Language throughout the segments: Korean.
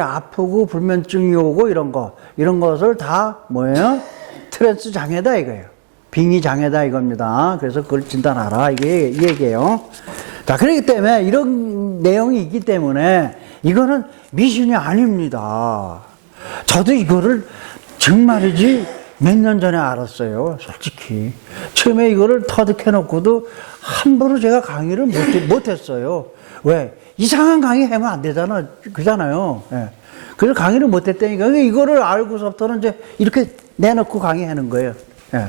아프고 불면증이 오고 이런 것을 다 뭐예요? 스트레스 장애다 이거예요. 빙의 장애다 이겁니다. 그래서 그걸 진단하라 이게 이 얘기예요. 자, 그렇기 때문에 이런 내용이 있기 때문에 이거는 미신이 아닙니다. 저도 이거를 정말이지 몇 년 전에 알았어요. 솔직히 처음에 이거를 터득해놓고도 함부로 제가 강의를 못했어요. 왜? 이상한 강의 하면 안 되잖아. 그잖아요. 예. 그래서 강의를 못했다니까. 이거를 알고서부터는 이제 이렇게 내놓고 강의하는 거예요. 예.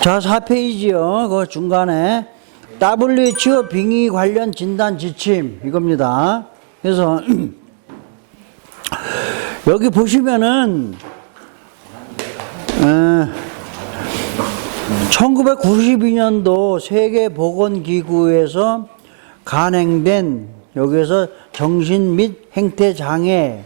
자, 4페이지요. 그 중간에 WHO 빙의 관련 진단 지침 이겁니다. 그래서 여기 보시면은 1992년도 세계보건기구에서 간행된 여기에서 정신 및 행태 장애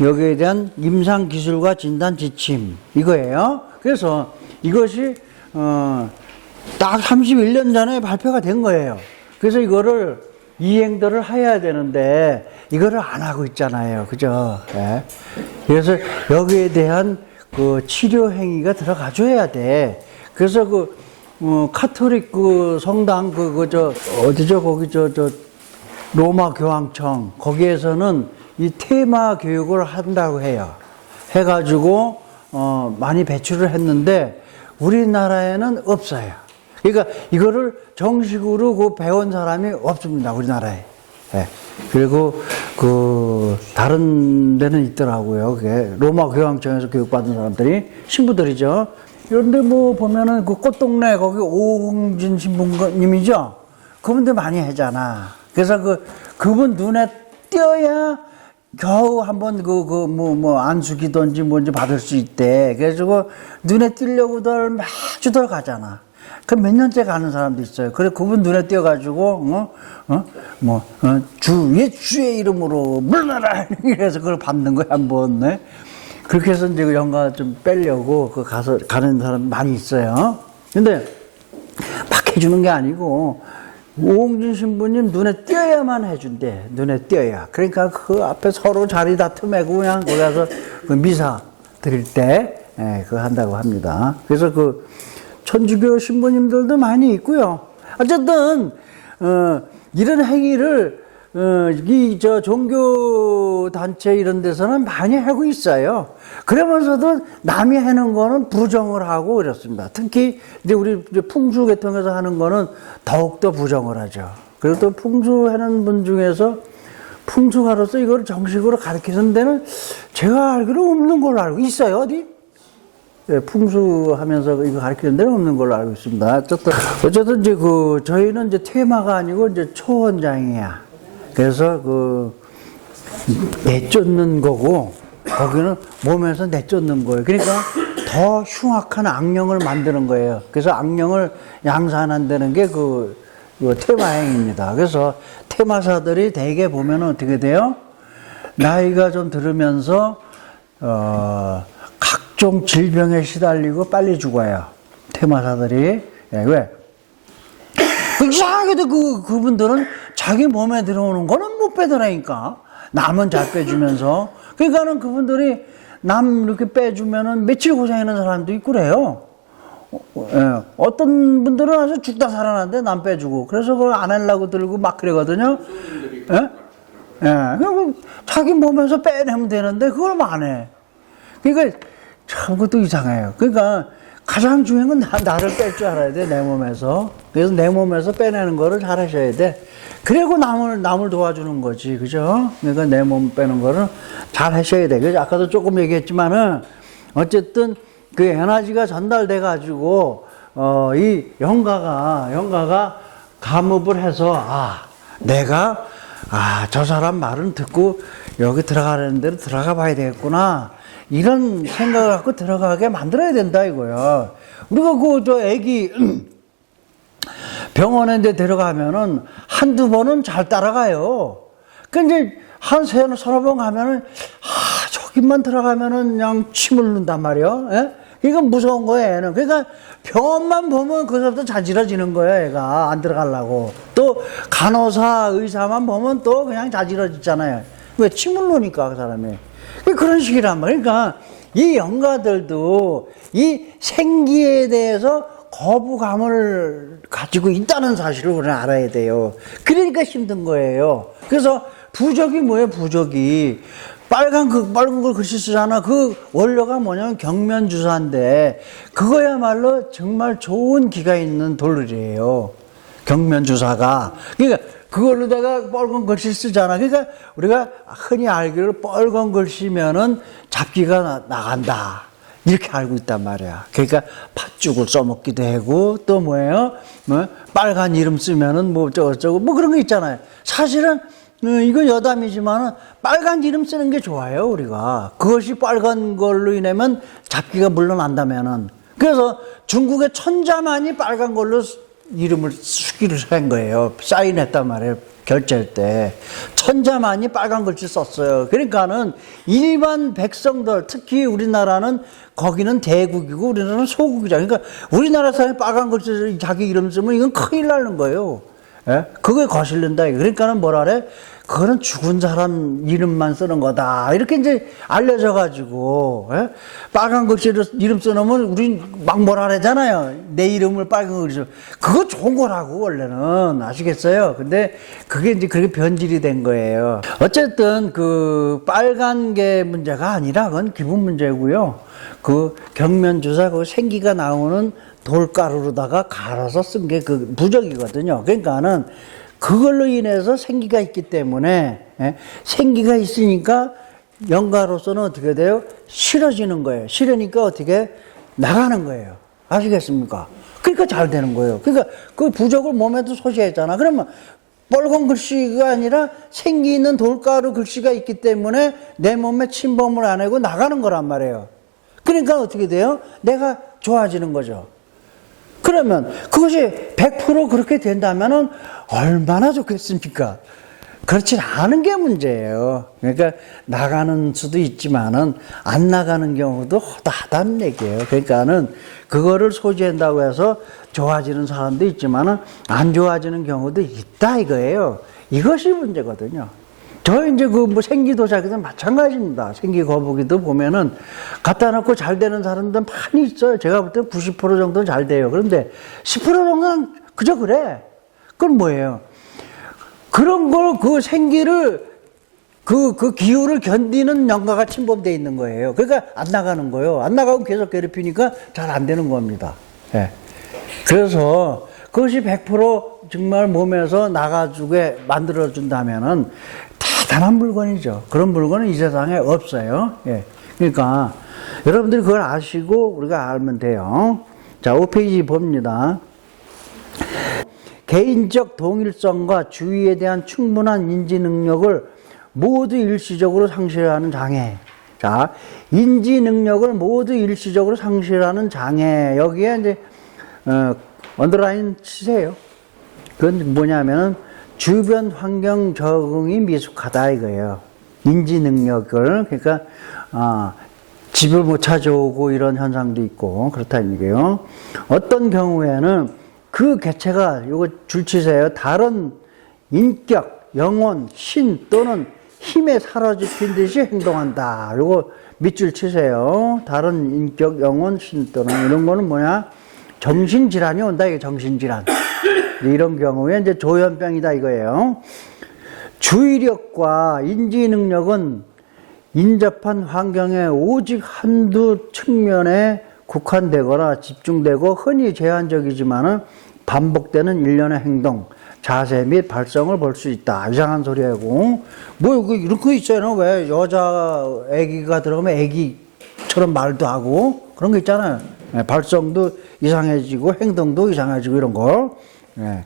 여기에 대한 임상기술과 진단 지침 이거예요. 그래서 이것이 딱 31년 전에 발표가 된 거예요. 그래서 이거를 이행들을 해야 되는데 이거를 안 하고 있잖아요. 그죠? 네. 그래서 여기에 대한 그 치료 행위가 들어가줘야 돼. 그래서 그 카톨릭 그 성당 어디죠? 거기 로마 교황청 거기에서는 이 테마 교육을 한다고 해요. 해가지고 많이 배출을 했는데 우리나라에는 없어요. 그러니까 이거를 정식으로 그 배운 사람이 없습니다. 우리나라에. 네. 그리고 그 다른 데는 있더라고요. 그게 로마 교황청에서 교육받은 사람들이 신부들이죠. 그런데 뭐 보면은 그 꽃동네 거기 오홍진 신부님이죠. 그분들 많이 하잖아. 그래서 그분 눈에 띄어야 겨우 한번 안수기든지 뭔지 받을 수 있대. 그래가지고 눈에 띄려고들 매주들 가잖아. 그 몇 년째 가는 사람도 있어요. 그래 그분 눈에 띄어가지고 주의 이름으로 물러라 이래서 그걸 받는 거야 한번. 네? 그렇게 해서 이제 영가 좀 빼려고 가서 가는 사람 많이 있어요. 근데 막 해주는 게 아니고. 오홍진 신부님 눈에 띄어야만 해준대. 눈에 띄어야. 그러니까 그 앞에 서로 자리 다툼하고 그냥 거기 가서 그 미사 드릴 때, 그거 한다고 합니다. 그래서 그 천주교 신부님들도 많이 있고요. 어쨌든, 이런 행위를, 종교 단체 이런 데서는 많이 하고 있어요. 그러면서도 남이 하는 거는 부정을 하고 그렇습니다. 특히 이제 우리 풍수 계통에서 하는 거는 더욱더 부정을 하죠. 그리고 또 풍수하는 분 중에서 풍수가로서 이걸 정식으로 가르치는 데는 제가 알기로 없는 걸로 알고 있어요. 어디? 네, 풍수하면서 이거 가르치는 데는 없는 걸로 알고 있습니다. 어쨌든 이제 저희는 이제 테마가 아니고 이제 초원장이야. 그래서 내쫓는 거고 거기는 몸에서 내쫓는 거예요. 그러니까 더 흉악한 악령을 만드는 거예요. 그래서 악령을 양산한다는 게 테마 행위입니다. 그래서 테마사들이 대개 보면 어떻게 돼요? 나이가 좀 들으면서 각종 질병에 시달리고 빨리 죽어요. 테마사들이. 왜? 이상하게도 그분들은 자기 몸에 들어오는 거는 못 빼더라니까. 남은 잘 빼주면서. 그러니까는 그분들이 남 이렇게 빼주면은 며칠 고생하는 사람도 있고 그래요. 어떤 분들은 아주 죽다 살아났는데 남 빼주고. 그래서 그걸 안 하려고 들고 막 그러거든요. 자기 몸에서 빼내면 되는데 그걸 안 해. 그러니까 참 그것도 이상해요. 그러니까 가장 중요한 건 나를 뺄 줄 알아야 돼, 내 몸에서. 그래서 내 몸에서 빼내는 거를 잘 하셔야 돼. 그리고 남을 도와주는 거지, 그죠? 그러니까 내 몸 빼는 거를 잘 하셔야 돼. 그래서 아까도 조금 얘기했지만은, 어쨌든 그 에너지가 전달돼가지고, 이 영가가 감업을 해서, 내가 저 사람 말은 듣고 여기 들어가는 대로 들어가 봐야 되겠구나. 이런 생각을 갖고 들어가게 만들어야 된다 이거야. 우리가 저 애기 병원에 데려가면은 한두 번은 잘 따라가요. 근데 한 서너 번 가면은, 저기만 들어가면은 그냥 침 흘른단 말이야. 예? 그러니까 무서운 거야, 애는. 그러니까 병원만 보면 그것부터 자지러지는 거야, 애가. 안 들어가려고. 또 간호사, 의사만 보면 또 그냥 자지러지잖아요. 왜? 침 흘르니까, 그 사람이. 그런 식이란 말이야. 그러니까 이 영가들도 이 생기에 대해서 거부감을 가지고 있다는 사실을 우리는 알아야 돼요. 그러니까 힘든 거예요. 그래서 부적이 뭐예요, 부적이? 빨간 걸 글씨 쓰잖아. 그 원료가 뭐냐면 경면주사인데, 그거야말로 정말 좋은 기가 있는 돌이에요. 경면주사가. 그러니까 그걸로다가 빨간 글씨 쓰잖아. 그러니까 우리가 흔히 알기로 빨간 글씨면은 잡기가 나간다. 이렇게 알고 있단 말이야. 그러니까 팥죽을 써먹기도 하고, 또 뭐예요? 빨간 이름 쓰면은 뭐 저쩌고 뭐 그런 거 있잖아요. 사실은 이건 여담이지만은 빨간 이름 쓰는 게 좋아요, 우리가. 그것이 빨간 걸로 인하면 잡기가 물러난다면은. 그래서 중국의 천자만이 빨간 걸로 이름을 쓰기로 한 거예요. 사인했단 말이에요. 결제할 때. 천자만이 빨간 글씨 썼어요. 그러니까는 일반 백성들, 특히 우리나라는 거기는 대국이고 우리나라는 소국이잖아요. 그러니까 우리나라 사람이 빨간 글씨 자기 이름 쓰면 이건 큰일 나는 거예요. 예? 그거에 거슬린다. 그러니까는 뭐라 그래? 그거는 죽은 사람 이름만 쓰는 거다. 이렇게 이제 알려져가지고, 예? 빨간 글씨로 이름 써놓으면 우린 막 뭐라 그러잖아요. 내 이름을 빨간 글씨로. 그거 좋은 거라고, 원래는. 아시겠어요? 근데 그게 이제 그렇게 변질이 된 거예요. 어쨌든 그 빨간 게 문제가 아니라 그건 기분 문제고요. 그 경면주사 그 생기가 나오는 돌가루로다가 갈아서 쓴 게 그 부적이거든요. 그러니까는 그걸로 인해서 생기가 있기 때문에, 생기가 있으니까 영가로서는 어떻게 돼요? 싫어지는 거예요. 싫으니까 어떻게 나가는 거예요. 아시겠습니까? 그러니까 잘 되는 거예요. 그러니까 그 부적을 몸에도 소지했잖아. 그러면 빨간 글씨가 아니라 생기 있는 돌가루 글씨가 있기 때문에 내 몸에 침범을 안 하고 나가는 거란 말이에요. 그러니까 어떻게 돼요? 내가 좋아지는 거죠. 그러면 그것이 100% 그렇게 된다면은 얼마나 좋겠습니까? 그렇지 않은 게 문제예요. 그러니까 나가는 수도 있지만은 안 나가는 경우도 허다하다는 얘기예요. 그러니까는 그거를 소지한다고 해서 좋아지는 사람도 있지만은 안 좋아지는 경우도 있다 이거예요. 이것이 문제거든요. 저 이제 그 뭐 생기도자기도 마찬가지입니다. 생기 거북이도 보면은 갖다 놓고 잘 되는 사람들 많이 있어요. 제가 볼 때 90% 정도는 잘 돼요. 그런데 10% 정도는 그저 그래. 그건 뭐예요? 그런 걸 그 생기를 그 기후를 견디는 영가가 침범되어 있는 거예요. 그러니까 안 나가는 거예요. 안 나가고 계속 괴롭히니까 잘 안 되는 겁니다. 예. 그래서 그것이 100% 정말 몸에서 나가주게 만들어준다면은 대단한 물건이죠. 그런 물건은 이 세상에 없어요. 예. 그러니까 여러분들이 그걸 아시고 우리가 알면 돼요. 자, 5페이지 봅니다. 개인적 동일성과 주의에 대한 충분한 인지 능력을 모두 일시적으로 상실하는 장애. 자, 인지 능력을 모두 일시적으로 상실하는 장애. 여기에 이제 언더라인 치세요. 그건 뭐냐면은 주변 환경 적응이 미숙하다 이거예요. 인지 능력을, 그러니까 집을 못 찾아오고 이런 현상도 있고 그렇다는 얘기예요. 어떤 경우에는 그 개체가 요거 줄치세요. 다른 인격, 영혼, 신 또는 힘에 사로잡힌 듯이 행동한다. 요거 밑줄 치세요. 다른 인격, 영혼, 신 또는 이런 거는 뭐냐? 정신질환이 온다. 이게 정신질환. 이런 경우에 이제 조현병이다 이거예요. 주의력과 인지 능력은 인접한 환경에 오직 한두 측면에 국한되거나 집중되고 흔히 제한적이지만은 반복되는 일련의 행동, 자세 및 발성을 볼 수 있다. 이상한 소리하고 뭐 이런 거 있잖아요. 왜 여자 애기가 들어가면 애기처럼 말도 하고 그런 거 있잖아요. 발성도 이상해지고 행동도 이상해지고 이런 거. 예.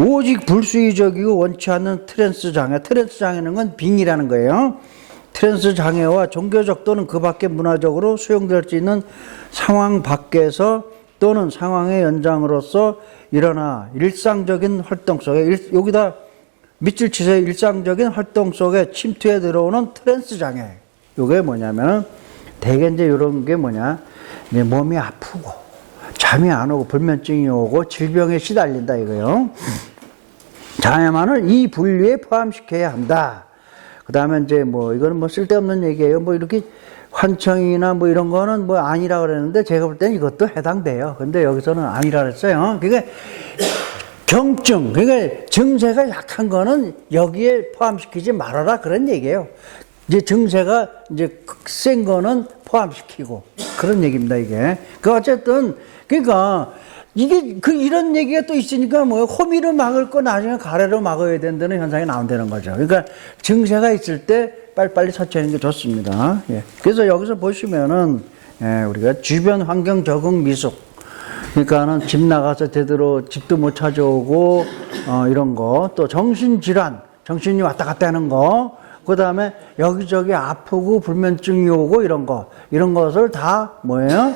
오직 불수의적이고 원치 않는 트랜스 장애. 트랜스 장애는 건 빙이라는 거예요. 트랜스 장애와 종교적 또는 그 밖의 문화적으로 수용될 수 있는 상황 밖에서 또는 상황의 연장으로서 일어나 일상적인 활동 속에 여기다 밑줄 치세요. 일상적인 활동 속에 침투해 들어오는 트랜스 장애. 이게 뭐냐면 대개 이제 이런 게 뭐냐, 이제 몸이 아프고 잠이 안 오고 불면증이 오고 질병에 시달린다 이거요. 장애만을 이 분류에 포함시켜야 한다. 그 다음에 이제 뭐 이거는 뭐 쓸데없는 얘기예요. 뭐 이렇게 환청이나 뭐 이런 거는 뭐 아니라 그랬는데 제가 볼 때는 이것도 해당돼요. 근데 여기서는 아니라 그랬어요. 그러니까 경증, 그러니까 증세가 약한 거는 여기에 포함시키지 말아라 그런 얘기예요. 이제 증세가 이제 센 거는 포함시키고 그런 얘기입니다, 이게. 그 어쨌든 그러니까 이게 이런 얘기가 또 있으니까 뭐예요? 호미로 막을 거 나중에 가래로 막아야 된다는 현상이 나온다는 거죠. 그러니까 증세가 있을 때 빨리빨리 처치하는 게 좋습니다. 예. 그래서 여기서 보시면은 우리가 주변 환경 적응 미숙, 그러니까는 집 나가서 제대로 집도 못 찾아오고 이런 거, 또 정신질환, 정신이 왔다 갔다 하는 거, 그 다음에 여기저기 아프고 불면증이 오고 이런 것을 다 뭐예요?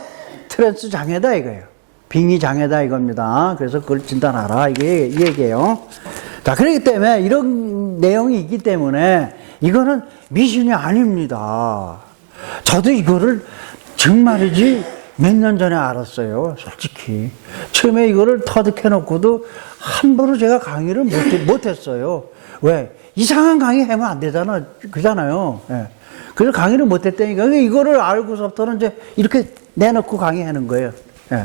트랜스 장애다 이거예요. 빙의 장애다 이겁니다. 그래서 그걸 진단하라 이게 이 얘기예요. 자, 그렇기 때문에 이런 내용이 있기 때문에 이거는 미신이 아닙니다. 저도 이거를 정말이지 몇 년 전에 알았어요. 솔직히 처음에 이거를 터득해놓고도 함부로 제가 강의를 못했어요. 왜? 이상한 강의 하면 안 되잖아, 그잖아요. 예. 그래서 강의를 못했다니까. 이거를 알고서부터는 이제 이렇게 내놓고 강의하는 거예요. 예.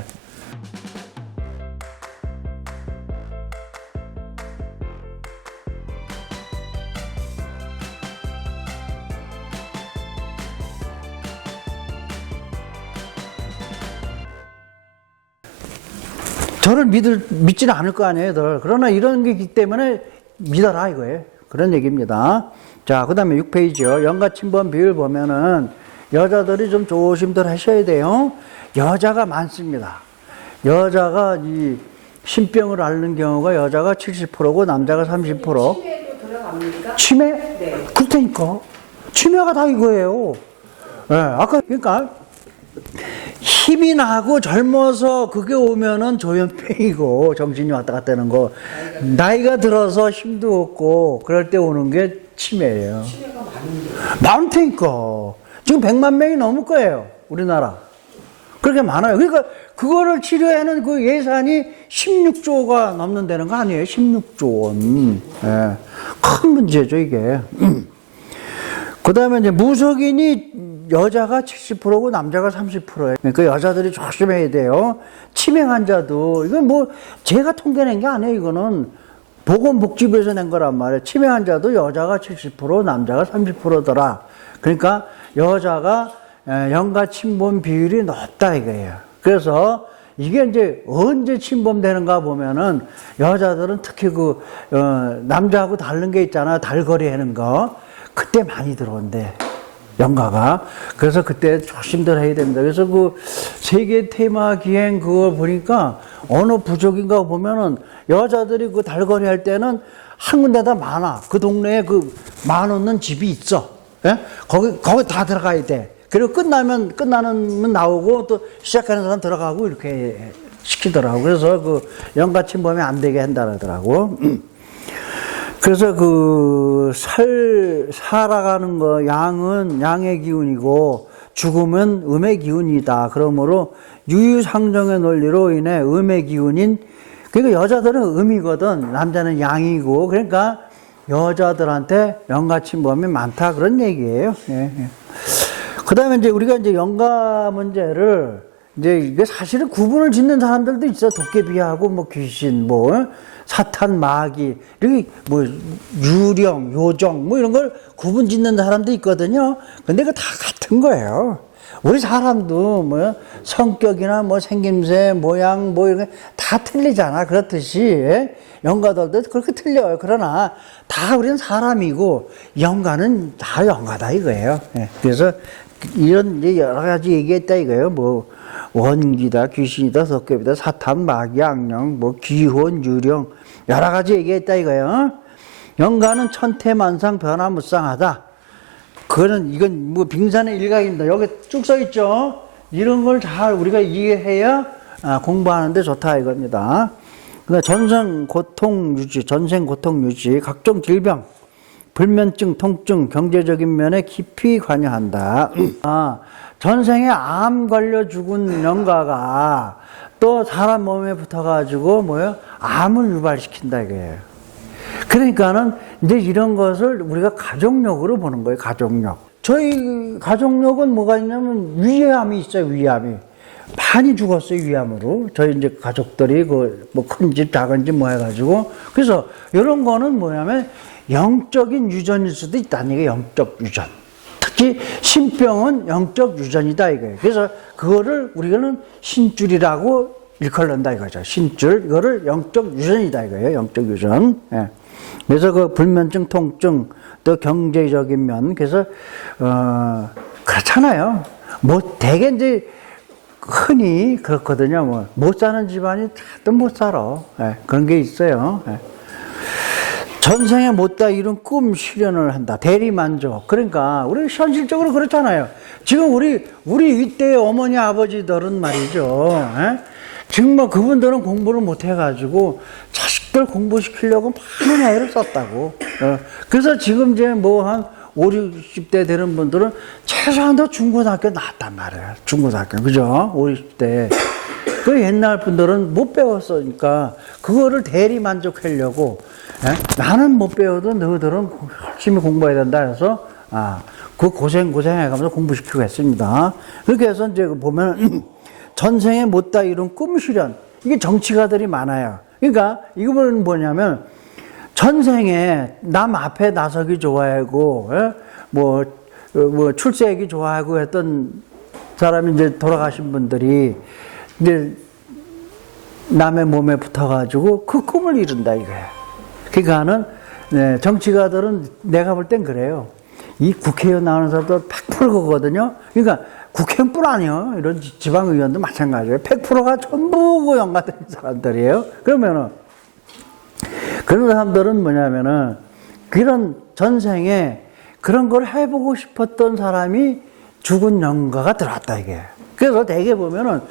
저를 믿지는 않을 거 아니에요, 들. 그러나 이런 게 있기 때문에 믿어라 이거예요. 그런 얘기입니다. 자, 그 다음에 6페이지요. 영가 침범 비율 보면은 여자들이 좀 조심들 하셔야 돼요. 여자가 많습니다. 여자가 이 신병을 앓는 경우가 여자가 70%고 남자가 30%. 치매도 들어갑니까? 치매? 네. 그렇다니까. 치매가 다 이거예요. 네, 아까 그러니까 힘이 나고 젊어서 그게 오면은 조현병이고 정신이 왔다 갔다 하는 거. 나이가 들어서 힘도 없고 그럴 때 오는 게 치매예요. 치매가 많은데. 많다니까. 지금 100만 명이 넘을 거예요, 우리나라. 그렇게 많아요. 그러니까 그거를 치료하는 그 예산이 16조가 넘는다는 거 아니에요? 16조 원. 예. 큰 문제죠, 이게. 그 다음에 이제 무속인이 여자가 70%고 남자가 30%예요. 그러니까 여자들이 조심해야 돼요. 치매 환자도, 이건 뭐 제가 통계낸 게 아니에요, 이거는. 보건복지부에서 낸 거란 말이에요. 치매 환자도 여자가 70%, 남자가 30%더라. 그러니까 여자가 영가 침범 비율이 높다 이거예요. 그래서 이게 이제 언제 침범되는가 보면은 여자들은 특히 남자하고 다른 게 있잖아. 달거리 하는 거. 그때 많이 들어온대. 영가가. 그래서 그때 조심들 해야 됩니다. 그래서 세계 테마 기행 그거 보니까 어느 부족인가 보면은 여자들이 달거리 할 때는 한 군데다 많아. 그 동네에 많은 집이 있어. 예? 거기 다 들어가야 돼. 그리고 끝나는 나오고 또 시작하는 사람 들어가고 이렇게 시키더라고. 그래서 영가 침범이 안 되게 한다 그러더라고. 그래서 살아가는 거, 양은 양의 기운이고 죽음은 음의 기운이다. 그러므로 유유상종의 논리로 인해 음의 기운인, 그러니까 여자들은 음이거든. 남자는 양이고. 그러니까 여자들한테 영가 침범이 많다. 그런 얘기예요. 예, 예. 그 다음에 이제 우리가 이제 영가 문제를 이게 사실은 구분을 짓는 사람들도 있어. 도깨비하고 귀신, 사탄, 마귀, 이렇게 유령, 요정, 이런 걸 구분 짓는 사람도 있거든요. 근데 그거 다 같은 거예요. 우리 사람도 성격이나 생김새, 모양, 이런 게 다 틀리잖아. 그렇듯이 영가들도 그렇게 틀려요. 그러나 다 우리는 사람이고 영가는 다 영가다 이거예요. 그래서 이런 여러 가지 얘기했다 이거예요. 원기다, 귀신이다, 덕ገብ이다, 사탄, 마귀, 악령, 뭐 기혼, 유령 여러 가지 얘기했다 이거예요. 영가는 천태만상 변화무쌍하다. 그거는 이건 뭐 빙산의 일각입니다. 여기 쭉 써 있죠. 이런 걸 잘 우리가 이해해야 공부하는데 좋다 이겁니다. 전생 고통 유지, 각종 질병, 불면증, 통증, 경제적인 면에 깊이 관여한다. 전생에 암 걸려 죽은 영가가 또 사람 몸에 붙어가지고 암을 유발시킨다 이거예요. 그러니까는 이제 이런 것을 우리가 가족력으로 보는 거예요. 가족력. 저희 가족력은 뭐가 있냐면 위암이 있어요. 위암이 많이 죽었어요. 위암으로. 저희 이제 가족들이 큰 집, 작은 집 해가지고. 그래서 이런 거는 뭐냐면 영적인 유전일 수도 있다는 얘기예요. 영적 유전. 특히 신병은 영적 유전이다 이거예요. 그래서 그거를 우리는 신줄이라고 일컬는다 이거죠. 신줄. 이거를 영적 유전이다 이거예요. 영적 유전. 예. 그래서 그 불면증, 통증, 또 경제적인 면, 그래서 그렇잖아요. 되게 이제 흔히 그렇거든요. 못 사는 집안이 또 못 살아. 예, 그런 게 있어요. 예. 전생에 못다 이룬 꿈 실현을 한다. 대리만족. 그러니까 우리 현실적으로 그렇잖아요. 지금 우리 이때의 어머니 아버지들은 말이죠. 예? 지금 그분들은 공부를 못 해가지고 자식들 공부시키려고 많은 애를 썼다고. 그래서 지금 이제 한 5, 60대 되는 분들은 최소한도 중고등학교 나왔단 말이에요. 중고등학교. 그죠? 5, 60대. 그 옛날 분들은 못 배웠으니까 그거를 대리 만족하려고 나는 못 배워도 너희들은 열심히 공부해야 된다 해서 그 고생해가면서 공부시키고 했습니다. 그렇게 해서 이제 보면 전생에 못다 이룬 꿈 실현. 이게 정치가들이 많아요. 그러니까 이거는 뭐냐면 전생에 남 앞에 나서기 좋아하고 출세하기 좋아하고 했던 사람이 이제 돌아가신 분들이 이제 남의 몸에 붙어가지고 그 꿈을 이룬다 이거예요. 그러니까는 정치가들은 내가 볼 땐 그래요. 이 국회의원 나오는 사람들 100% 그거거든요. 그러니까 국회의원뿐 아니에요. 이런 지방의원도 마찬가지예요. 100%가 전부 연관된 사람들이에요. 그러면은 그런 사람들은 뭐냐면은 그런 전생에 그런 걸 해보고 싶었던 사람이 죽은 영가가 들어왔다 이게. 그래서 대개 보면은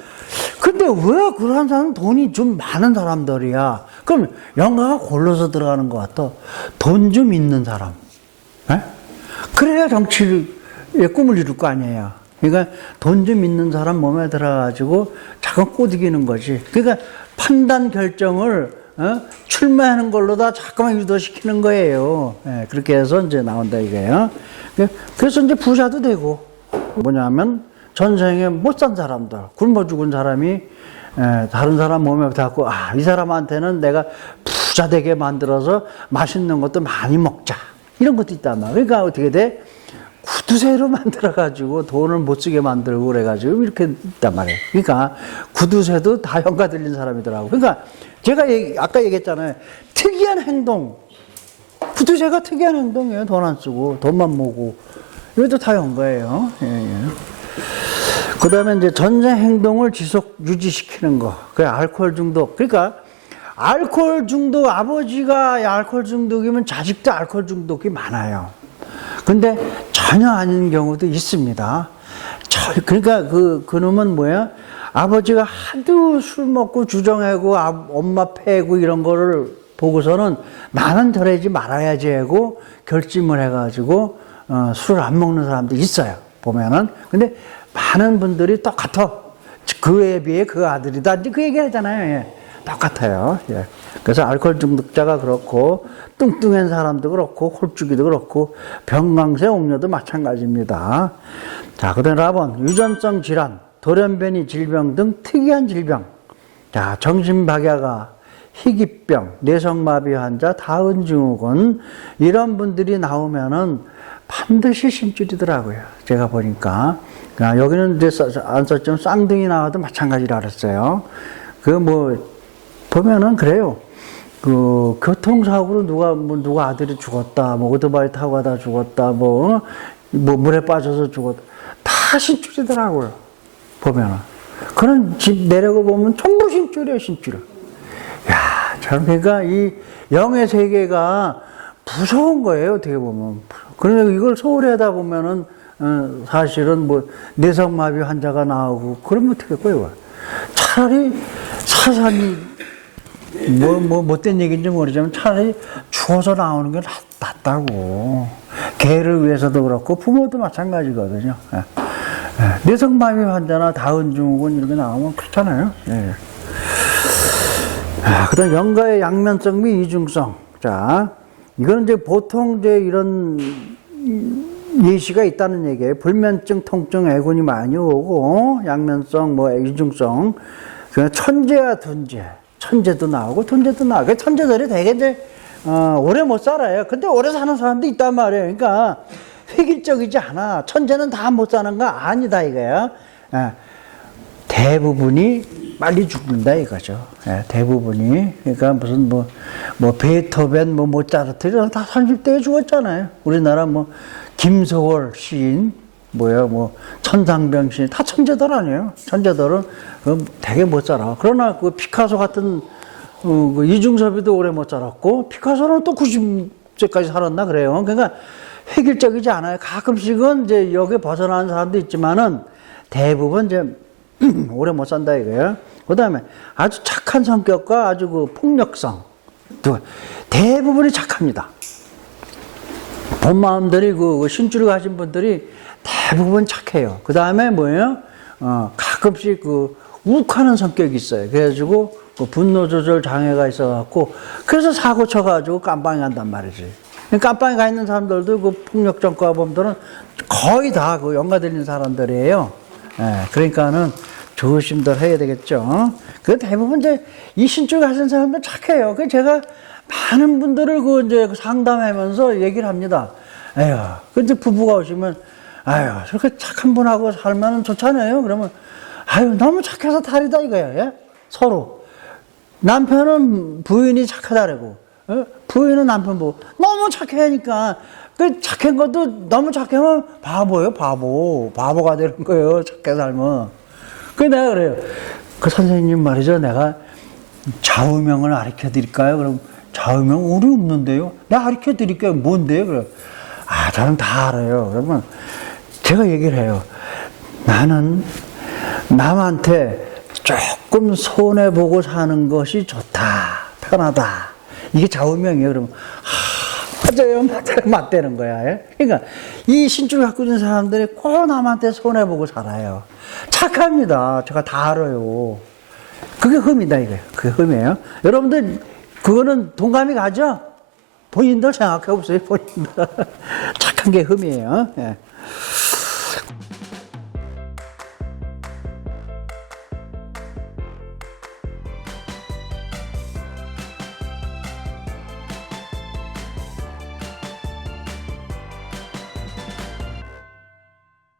근데 왜 그런 사람은 돈이 좀 많은 사람들이야? 그럼 영가가 골라서 들어가는 것 같아. 돈 좀 있는 사람. 에? 그래야 정치의 꿈을 이룰 거 아니에요. 그러니까 돈 좀 있는 사람 몸에 들어가지고 자꾸 꼬드기는 거지. 그러니까 판단 결정을 출마하는 걸로 다 자꾸만 유도시키는 거예요. 예, 그렇게 해서 이제 나온다 이거예요. 그래서 이제 부자도 되고 뭐냐면 전생에 못 산 사람들, 굶어 죽은 사람이 다른 사람 몸에 닿고 이 사람한테는 내가 부자 되게 만들어서 맛있는 것도 많이 먹자. 이런 것도 있단 말이야. 그러니까 어떻게 돼? 구두쇠로 만들어가지고 돈을 못 쓰게 만들고 그래가지고 이렇게 있단 말이에요. 그러니까 구두쇠도 다 연가 들린 사람이더라고. 그러니까 제가 아까 얘기했잖아요. 특이한 행동. 구두쇠가 특이한 행동이에요. 돈 안 쓰고 돈만 모으고. 이것도 다 연가예요. 예. 그 다음에 이제 전생 행동을 유지시키는 거. 그게 알코올 중독. 그러니까 알코올 중독, 아버지가 알코올 중독이면 자식도 알코올 중독이 많아요. 근데 전혀 아닌 경우도 있습니다. 그러니까 그놈은 뭐야? 아버지가 하도 술 먹고 주정하고 엄마 패고 이런 거를 보고서는 나는 저러지 말아야지 하고 결심을 해가지고 술을 안 먹는 사람도 있어요. 보면은. 근데 많은 분들이 똑같아. 그에 비해 그 아들이다. 이제 그 얘기 하잖아요. 예. 똑같아요. 예. 그래서 알코올 중독자가 그렇고 뚱뚱한 사람도 그렇고 홀쭉이도 그렇고 병강세 옥녀도 마찬가지입니다. 자, 그다음 4번 유전성 질환, 돌연변이 질병 등 특이한 질병. 자, 정신박약아, 희귀병, 뇌성마비 환자, 다은증후군 이런 분들이 나오면은 반드시 신줄이더라고요. 제가 보니까 여기는 이제 안 썼지만 쌍둥이 나와도 마찬가지라 그랬어요. 보면은 그래요. 교통사고로 누가 아들이 죽었다, 오토바이 타고 가다 죽었다, 물에 빠져서 죽었다. 다 신줄이더라고요. 보면은. 그런 집 내력을 보면 전부 신줄이에요, 신줄. 야, 참, 그러니까 이 영의 세계가 무서운 거예요, 어떻게 보면. 그러니까 이걸 소홀히 하다 보면은, 사실은 뭐, 내성마비 환자가 나오고, 그러면 어떻게 할거예요? 차라리 사산이, 못된 얘기인지 모르지만 차라리 죽어서 나오는 게 낫다고. 개를 위해서도 그렇고, 부모도 마찬가지거든요. 내성마비 환자나 다운증후군 이런 게 나오면 그렇잖아요. 예. 그 다음 영가의 양면성 및 이중성. 자, 이거는 이제 보통 이제 이런 예시가 있다는 얘기예요. 불면증, 통증, 애군이 많이 오고, 양면성, 뭐, 이중성. 그 천재와 둔재. 천재도 나오고, 둔재도 나오고. 천재들이 되게 이제, 오래 못 살아요. 근데 오래 사는 사람도 있단 말이에요. 그러니까, 획일적이지 않아. 천재는 다 못 사는 거 아니다, 이거야. 대부분이 빨리 죽는다, 이거죠. 대부분이. 그러니까 무슨 베토벤, 모차르트, 이런 다 30대에 죽었잖아요. 우리나라 김소월 시인, 천상병 시인, 다 천재들 아니에요. 천재들은 되게 못 살아. 그러나 그 피카소 같은, 이중섭이도 오래 못 살았고, 피카소는 또 90세까지 살았나 그래요. 그러니까 획일적이지 않아요. 가끔씩은 이제 여기 벗어나는 사람도 있지만은 대부분 이제 오래 못 산다 이거예요. 그 다음에 아주 착한 성격과 아주 그 폭력성. 대부분이 착합니다. 본 마음들이 그 신줄 가신 분들이 대부분 착해요. 그 다음에 뭐예요? 가끔씩 그 욱하는 성격이 있어요. 그래가지고 그 분노 조절 장애가 있어갖고 그래서 사고 쳐가지고 깜빵에 간단 말이지. 깜빵에 가 있는 사람들도 그 폭력성과 범들은 거의 다 그 연관되는 사람들이에요. 그러니까는 조심들 해야 되겠죠. 그 대부분 이제 이 신줄 가신 사람들 착해요. 그 제가 많은 분들을 그 이제 상담하면서 얘기를 합니다. 에휴, 그 이제 부부가 오시면, 아유, 저렇게 착한 분하고 살면 좋잖아요. 그러면, 아유, 너무 착해서 탈이다 이거예요. 예? 서로. 남편은 부인이 착하다라고. 부인은 남편 보고 너무 착해 하니까 그 착한 것도 너무 착하면 바보예요, 바보가 되는 거예요, 착해 살면. 그래서 내가 그래요. 그 선생님 말이죠, 내가 좌우명을 가르쳐 드릴까요? 그럼 좌우명 우리 없는데요. 내가 가르쳐 드릴게요. 뭔데요? 그래. 저는 다 알아요. 그러면 제가 얘기를 해요. 나는 남한테 조금 손해보고 사는 것이 좋다, 편하다. 이게 좌우명이에요. 그러면, 맞아요. 맞대는 거야. 예? 그러니까, 이 신줄 갖고 있는 사람들이 꼭 남한테 손해보고 살아요. 착합니다. 제가 다 알아요. 그게 흠이다, 이거예요. 그게 흠이에요. 여러분들, 그거는 동감이 가죠? 본인들 생각해 보세요, 본인들. 착한 게 흠이에요. 예.